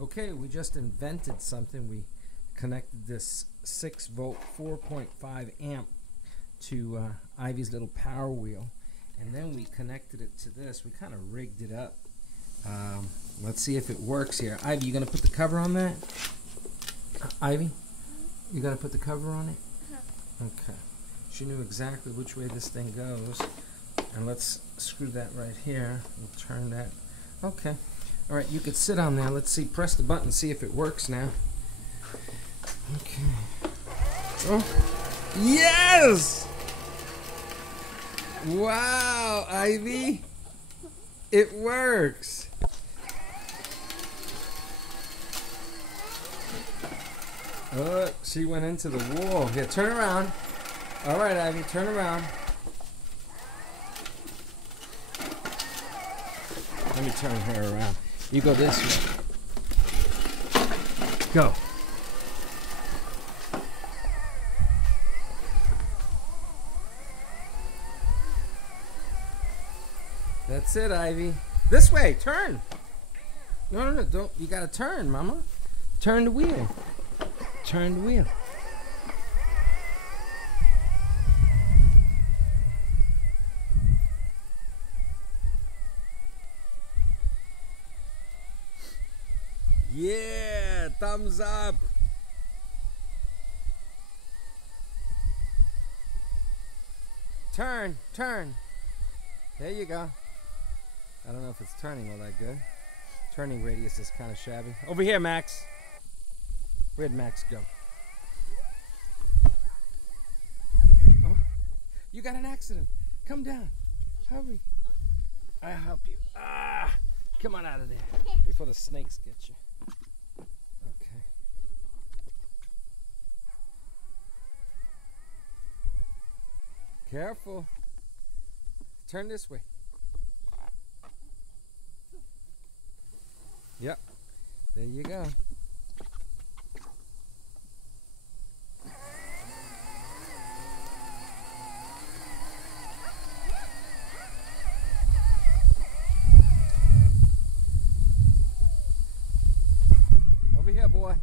Okay, we just invented something. We connected this 6-volt 4.5 amp to Ivy's little power wheel, and then we connected it to this. We kind of rigged it up. Let's see if it works here. Ivy, you gonna put the cover on that? Ivy, you gonna put the cover on it? Okay. She knew exactly which way this thing goes. And let's screw that right here. We'll turn that. Okay. All right, you could sit on there. Let's see. Press the button. See if it works now. Okay. Oh, yes! Wow, Ivy, it works. Oh, she went into the wall. Here, turn around. All right, Ivy, turn around. Let me turn her around. You go this way. Go. That's it, Ivy. This way, turn. No, don't. You gotta turn, Mama. Turn the wheel. Turn the wheel. Yeah, thumbs up. Turn, turn. There you go. I don't know if it's turning all that good. Turning radius is kind of shabby. Over here, Max. Where'd Max go? Oh, you got an accident. Come down. Hurry. I'll help you. Ah, come on out of there before the snakes get you. Okay. Careful. Turn this way. Yep. There you go. Over here, boy.